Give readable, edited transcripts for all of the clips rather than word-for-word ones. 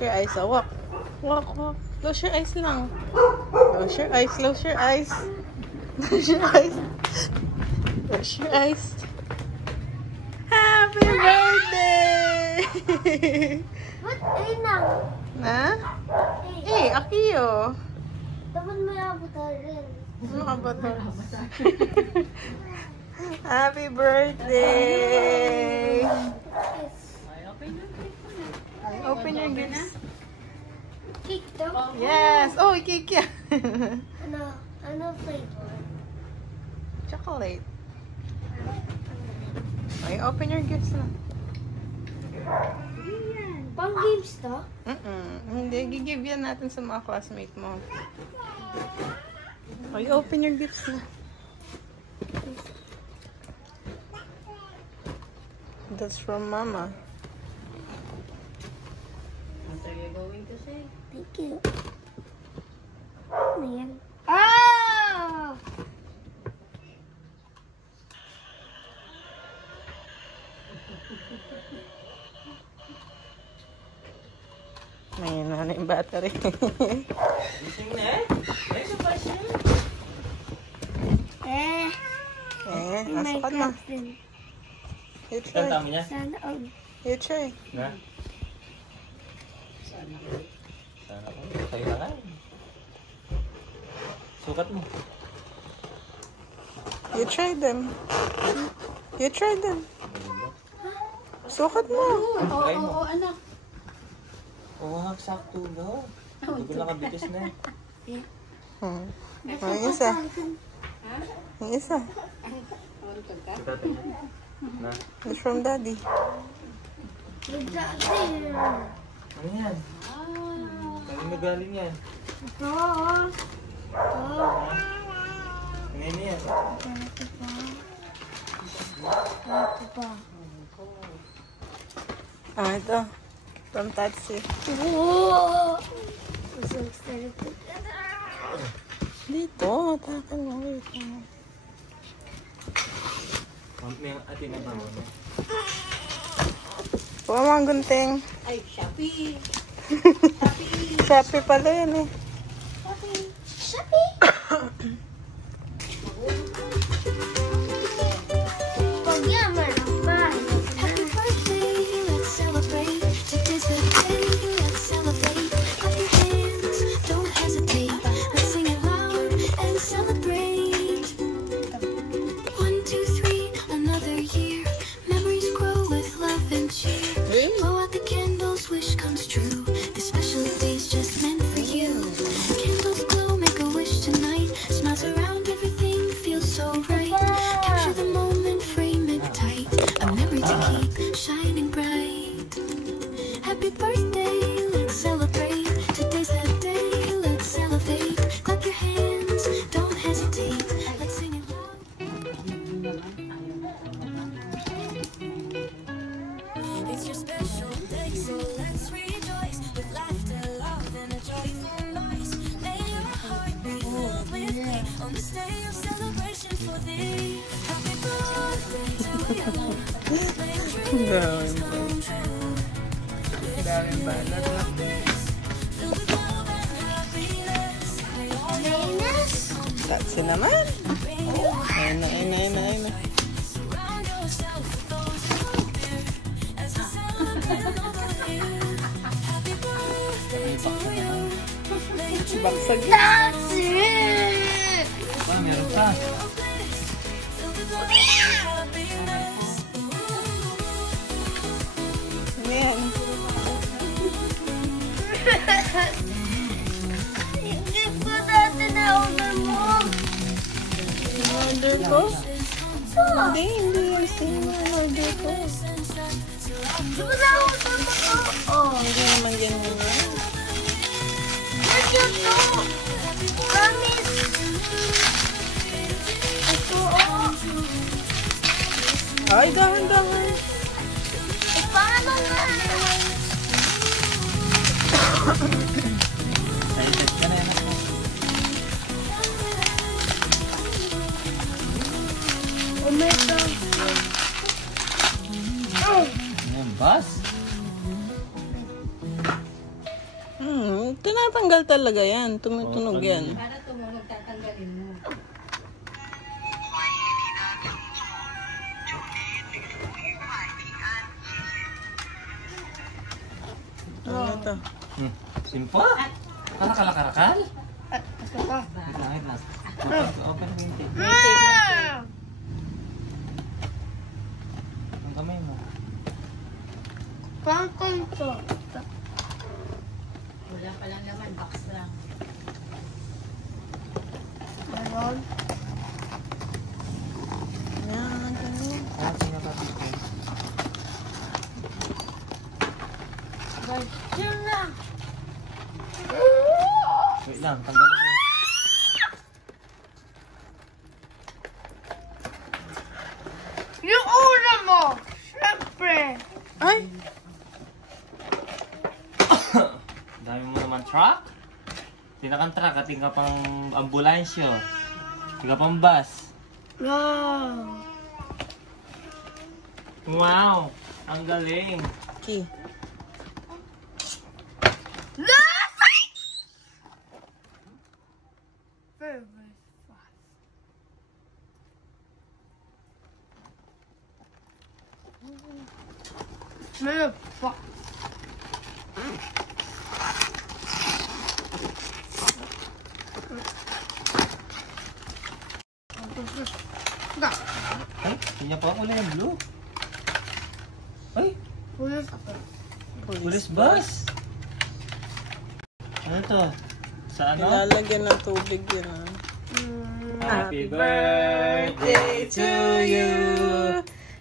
Close your eyes. Oh, walk. Walk, walk. Close your eyes lang. Close your eyes. Close your eyes. Close your eyes. Close your eyes. Happy birthday! Ba't ay lang? Na? Eh, akiyo. Dapat may abutan rin. Ano ka ba to? Happy birthday! Open your gifts. Cake daw? Yes! Oh, cake yan. Ano flavor? Chocolate. Okay, open your gifts na. Pang games to? Hindi, gigive yan natin sa mga classmate mo. Okay, open your gifts na. That's from Mama. What are you going to say? Thank you. Ano yan? Ah! Ngayon na yung battery. Gising na eh. Ay, surprise na. Nasukat na. You Saan try. tama niya? Sana all. You try. Na? Sana ko. Sa'yo na lang. Sukat mo. You try them. You try them. Sukat mo. Try mo. Oo, anak. Oo, sakto daw. Hindi ko nakabitis na eh. Ang isa. Ang isa. Sukat mo. Na? It's from Daddy. Ano yan? Saan na galing yan? Ano yan? Ah, ito. From Tatsi. Whoa! I'm so excited. Dito. Takan mo. May atin na ba mo? Huwag mga gunting. Ay, Shopee. Shopee pala yan eh. Shopee! Pag yaman ang bahay. Happy birthday, let's celebrate. Today's the day, let's celebrate. Clap your hands, don't hesitate. Let's sing it loud and celebrate. 1, 2, 3, another year. Memories grow with love and cheer. Blow out the candles, wish comes true. This special day's just meant for you. Candles glow, make a wish tonight. Smiles around, everything feels so right. Capture the moment, frame it tight. A memory to keep shining bright. Happy birthday, let's celebrate. Today's the day, let's elevate. Clap your hands, don't hesitate. Let's sing it loud. It's your special day, so let's rejoice with laughter, love, and a joyful noise. May your heart be filled with me on this day of celebration for thee. Happy birthday to you. May your dreams come true. Daming balat na. Filled with love and happiness. May all your Venus? Tatsi naman. Ayun na, ayun na, ayun na, ayun na. surround yourself with all cheer as you celebrate another year. Happy birthday to you. May your dreams Baksag. That's it! Pa, meron pa. filled with love and happiness. Ano yan? Hindi ko dati na-order mo. Order ko? Ito. Hindi, hindi yan. Sino ang order ko? Di ba na-order mo to? Oh. Hindi naman yan yun. Nandiyan to. Promise. Ito, oh. Ay, dahan-dahan. Eh, paano nga? Excited ka na yan. Oh my God. Ano yan, bus? Tinatanggal talaga yan. Tumutunog yan. Para tumunog, tatanggalin mo. Ano ito? Simpa? Karakal-karakal? Ito pa. Wait lang. Open mo yung tape. Ang kamay mo. Pangkol to. Wala pa lang naman, box lang. Meron. Yan, ganyan. Ah, sige na tapos ko. Yun na. Wait lang, tanggalin mo. Yung una mo! Siyempre! Ay! Dami mo naman truck. Tinakang truck at tingka pang ambulansyo. Tingka pang bus. Wow! Wow! Ang galing. Key. Very, very fast. Very fast. Ay, kanya pa kulay ng blue. Ay, Pulis. police bus. Ano to? Sa ano? Nilalagyan ng tubig yun ah. Happy birthday to you.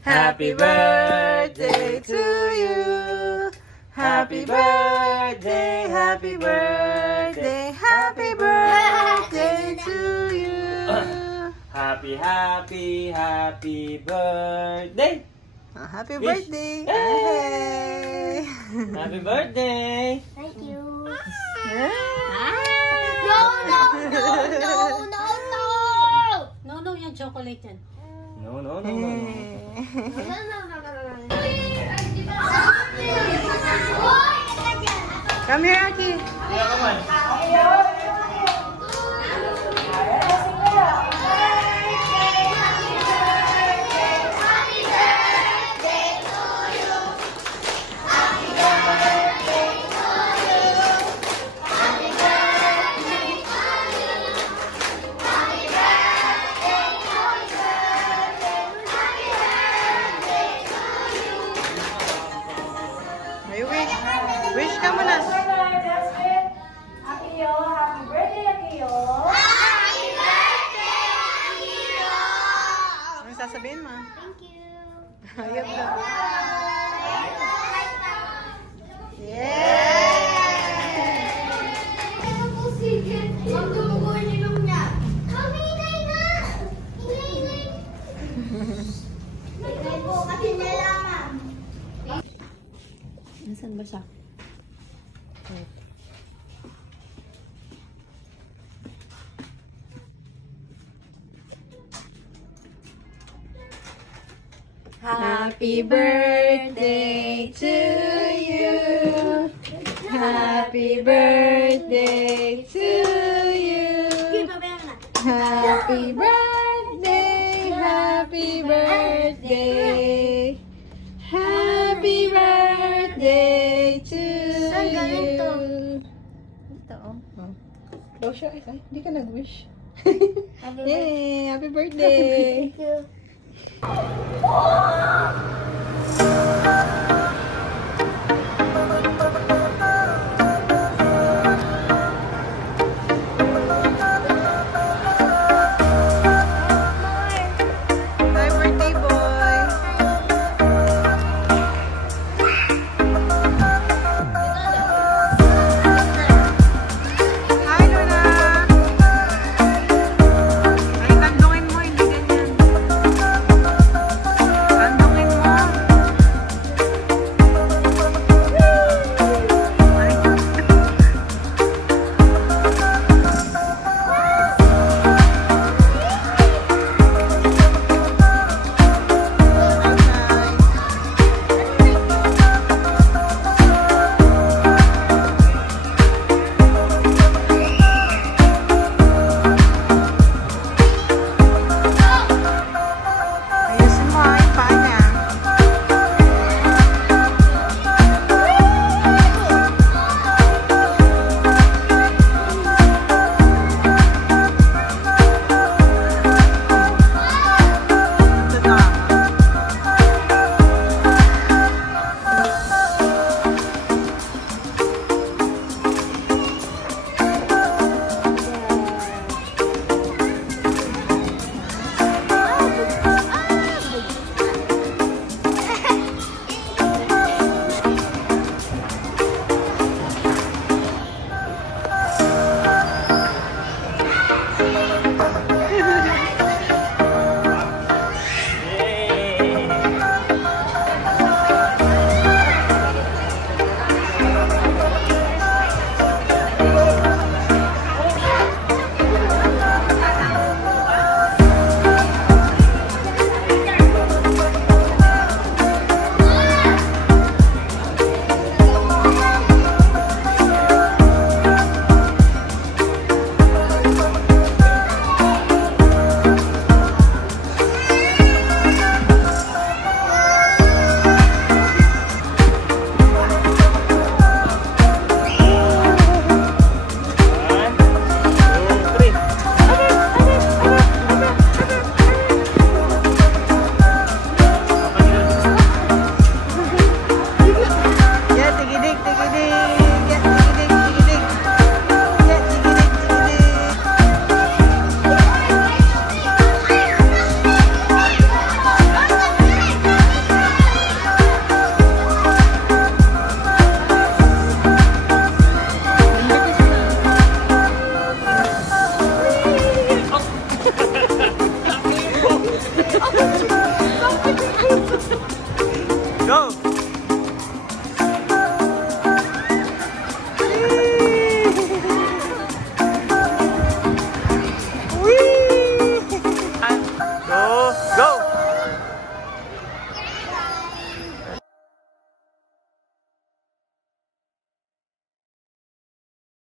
Happy birthday to you. Happy birthday, happy birthday, happy birthday to you. Happy, happy, happy birthday. Happy Wish. birthday. Hey. Hey. Happy birthday. Thank you. Ah. No, no, no, no, no, no! No, no, yung chocolate yan. No, no, no, no, no. Come here, Aki. Kaya naman. May wish. Wish ka muna. Akiyo, happy birthday, Akiyo. Ano sasabihin mo? Thank you. Ayun na. Nasaan ba siya? Happy birthday to you. Happy birthday to you. Happy birthday, happy birthday. Happy birthday to Saan galing to? you. Ito, oh. Close your eyes. Ay, hindi ka nag-wish. Happy Yay! Happy birthday! Thank you. Hi, birthday boy! Hi, Luna! Ay, tandungin mo, hindi ganyan. Tandungin mo. Thank you.